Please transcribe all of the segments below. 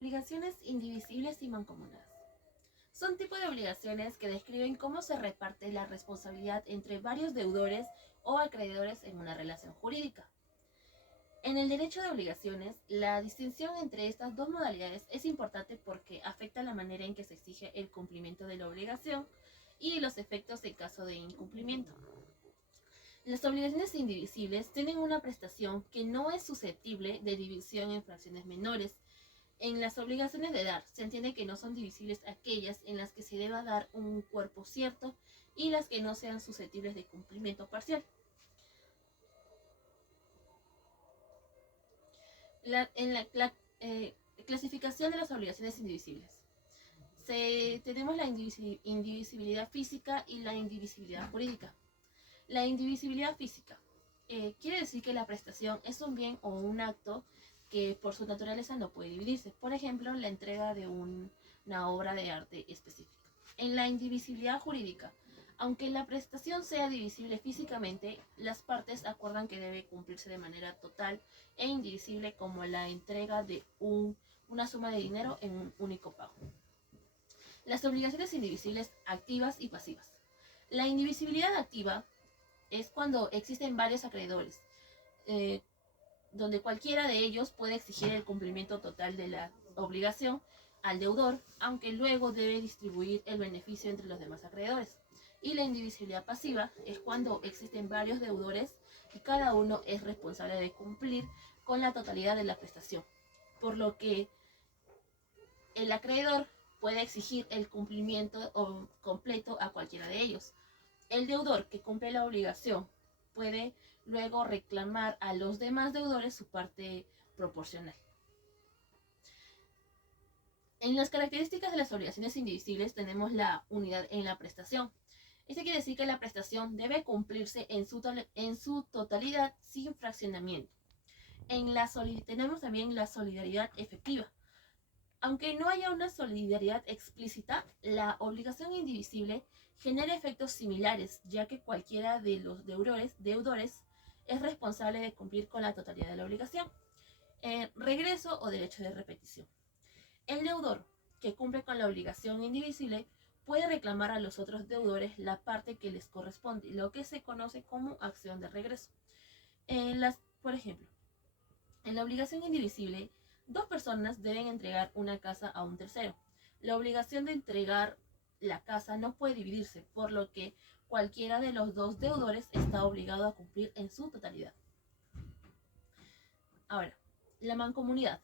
Obligaciones indivisibles y mancomunadas. Son tipos de obligaciones que describen cómo se reparte la responsabilidad entre varios deudores o acreedores en una relación jurídica. En el derecho de obligaciones, la distinción entre estas dos modalidades es importante porque afecta la manera en que se exige el cumplimiento de la obligación y los efectos en caso de incumplimiento. Las obligaciones indivisibles tienen una prestación que no es susceptible de división en fracciones menores. En las obligaciones de dar, se entiende que no son divisibles aquellas en las que se deba dar un cuerpo cierto y las que no sean susceptibles de cumplimiento parcial. En la clasificación de las obligaciones indivisibles, tenemos la indivisibilidad física y la indivisibilidad jurídica. La indivisibilidad física quiere decir que la prestación es un bien o un acto que por su naturaleza no puede dividirse. Por ejemplo, la entrega de una obra de arte específica. En la indivisibilidad jurídica, aunque la prestación sea divisible físicamente, las partes acuerdan que debe cumplirse de manera total e indivisible, como la entrega de una suma de dinero en un único pago. Las obligaciones indivisibles activas y pasivas. La indivisibilidad activa es cuando existen varios acreedores, donde cualquiera de ellos puede exigir el cumplimiento total de la obligación al deudor, aunque luego debe distribuir el beneficio entre los demás acreedores. Y la indivisibilidad pasiva es cuando existen varios deudores y cada uno es responsable de cumplir con la totalidad de la prestación, por lo que el acreedor puede exigir el cumplimiento completo a cualquiera de ellos. El deudor que cumple la obligación puede luego reclamar a los demás deudores su parte proporcional. En las características de las obligaciones indivisibles tenemos la unidad en la prestación. Esto quiere decir que la prestación debe cumplirse en su totalidad sin fraccionamiento. Tenemos también la solidaridad efectiva. Aunque no haya una solidaridad explícita, la obligación indivisible genera efectos similares, ya que cualquiera de los deudores es responsable de cumplir con la totalidad de la obligación. Regreso o derecho de repetición. El deudor que cumple con la obligación indivisible puede reclamar a los otros deudores la parte que les corresponde, lo que se conoce como acción de regreso. Por ejemplo, en la obligación indivisible, dos personas deben entregar una casa a un tercero. La obligación de entregar la casa no puede dividirse, por lo que cualquiera de los dos deudores está obligado a cumplir en su totalidad. Ahora, la mancomunidad.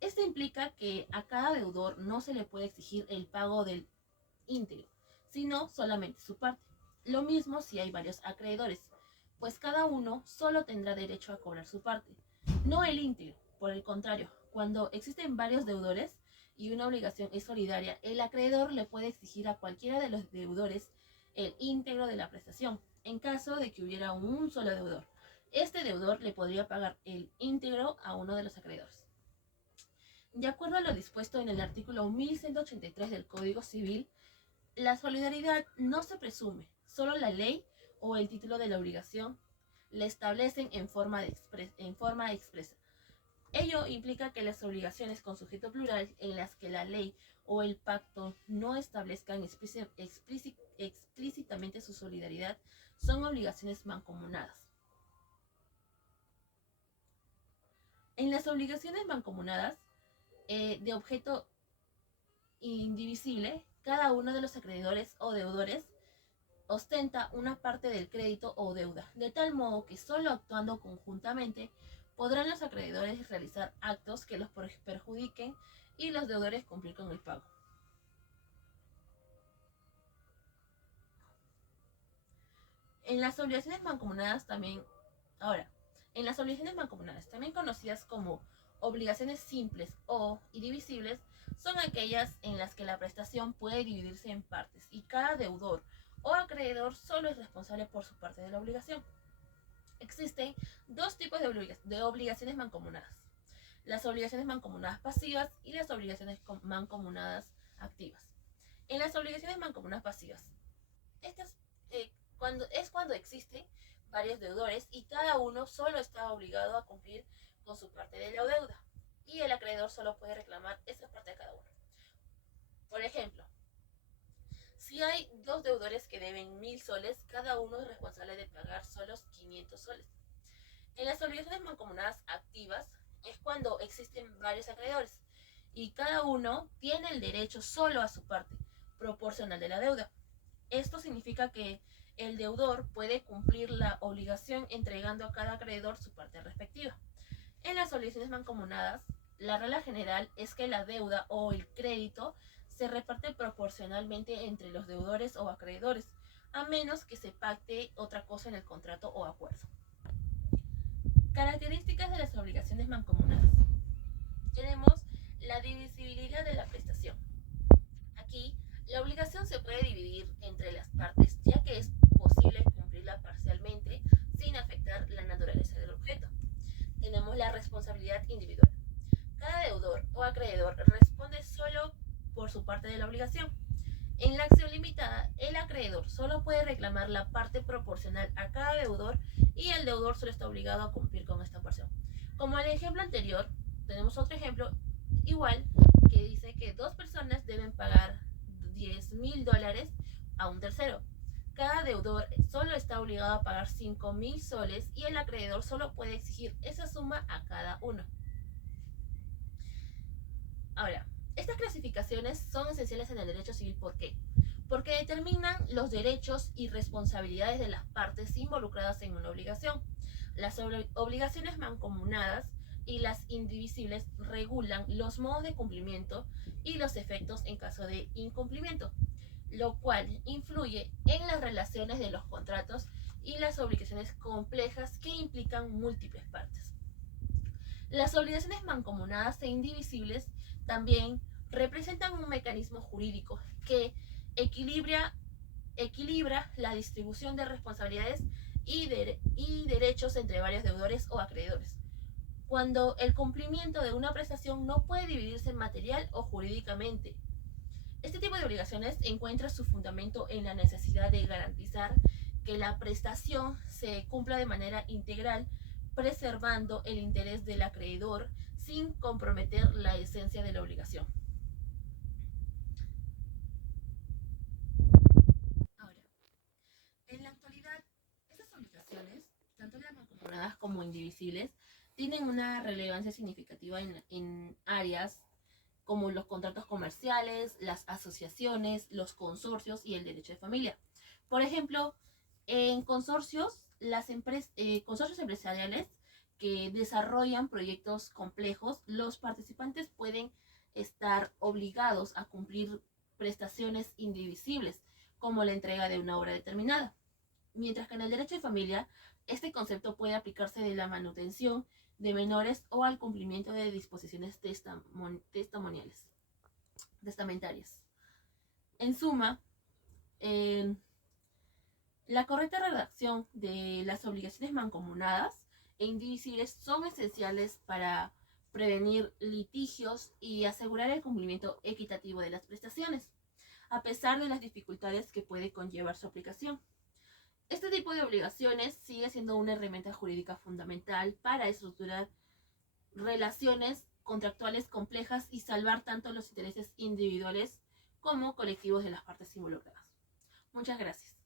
Esto implica que a cada deudor no se le puede exigir el pago del íntegro, sino solamente su parte. Lo mismo si hay varios acreedores, pues cada uno solo tendrá derecho a cobrar su parte, no el íntegro. Por el contrario, cuando existen varios deudores y una obligación es solidaria, el acreedor le puede exigir a cualquiera de los deudores el íntegro de la prestación. En caso de que hubiera un solo deudor, este deudor le podría pagar el íntegro a uno de los acreedores. De acuerdo a lo dispuesto en el artículo 1183 del Código Civil, la solidaridad no se presume, solo la ley o el título de la obligación la establecen en forma expresa. Ello implica que las obligaciones con sujeto plural en las que la ley o el pacto no establezcan explícitamente su solidaridad son obligaciones mancomunadas. En las obligaciones mancomunadas de objeto indivisible, cada uno de los acreedores o deudores ostenta una parte del crédito o deuda, de tal modo que solo actuando conjuntamente podrán los acreedores realizar actos que los perjudiquen y los deudores cumplir con el pago. En las obligaciones mancomunadas también, en las obligaciones mancomunadas, también conocidas como obligaciones simples o indivisibles, son aquellas en las que la prestación puede dividirse en partes y cada deudor o acreedor solo es responsable por su parte de la obligación. Existen dos tipos de obligaciones mancomunadas: las obligaciones mancomunadas pasivas y las obligaciones mancomunadas activas. En las obligaciones mancomunadas pasivas, estas cuando existen varios deudores y cada uno solo está obligado a cumplir con su parte de la deuda. y el acreedor solo puede reclamar esa parte de cada uno. Por ejemplo, si hay dos deudores que deben 1000 soles, cada uno es responsable de pagar solo 500 soles. En las obligaciones mancomunadas activas es cuando existen varios acreedores y cada uno tiene el derecho solo a su parte proporcional de la deuda. Esto significa que el deudor puede cumplir la obligación entregando a cada acreedor su parte respectiva. En las obligaciones mancomunadas, la regla general es que la deuda o el crédito se reparte proporcionalmente entre los deudores o acreedores, a menos que se pacte otra cosa en el contrato o acuerdo. Características de las obligaciones mancomunadas. Tenemos la divisibilidad de la prestación. Aquí, la obligación se puede dividir entre las partes, ya que es posible cumplirla parcialmente sin afectar la naturaleza del objeto. Tenemos la responsabilidad individual. Cada deudor o acreedor responde solo por su parte de la obligación. En la acción limitada, el acreedor solo puede reclamar la parte proporcional a cada deudor y el deudor solo está obligado a cumplir con esta porción. Como en el ejemplo anterior, tenemos otro ejemplo igual que dice que dos personas deben pagar $10,000 a un tercero. Cada deudor solo está obligado a pagar 5,000 soles y el acreedor solo puede exigir esa suma a cada uno. Ahora, estas clasificaciones son esenciales en el derecho civil. ¿Por qué? Porque determinan los derechos y responsabilidades de las partes involucradas en una obligación. Las obligaciones mancomunadas y las indivisibles regulan los modos de cumplimiento y los efectos en caso de incumplimiento, lo cual influye en las relaciones de los contratos y las obligaciones complejas que implican múltiples partes. Las obligaciones mancomunadas e indivisibles también representan un mecanismo jurídico que equilibra la distribución de responsabilidades y derechos entre varios deudores o acreedores, cuando el cumplimiento de una prestación no puede dividirse material o jurídicamente. Este tipo de obligaciones encuentra su fundamento en la necesidad de garantizar que la prestación se cumpla de manera integral, preservando el interés del acreedor sin comprometer la esencia de la obligación. Ahora, en la actualidad, estas obligaciones, tanto las mancomunadas como indivisibles, tienen una relevancia significativa en áreas como los contratos comerciales, las asociaciones, los consorcios y el derecho de familia. Por ejemplo, en consorcios, consorcios empresariales que desarrollan proyectos complejos, los participantes pueden estar obligados a cumplir prestaciones indivisibles, como la entrega de una obra determinada. Mientras que en el derecho de familia, este concepto puede aplicarse de la manutención de menores o al cumplimiento de disposiciones testamentarias. En suma, la correcta redacción de las obligaciones mancomunadas e indivisibles son esenciales para prevenir litigios y asegurar el cumplimiento equitativo de las prestaciones, a pesar de las dificultades que puede conllevar su aplicación. Este tipo de obligaciones sigue siendo una herramienta jurídica fundamental para estructurar relaciones contractuales complejas y salvar tanto los intereses individuales como colectivos de las partes involucradas. Muchas gracias.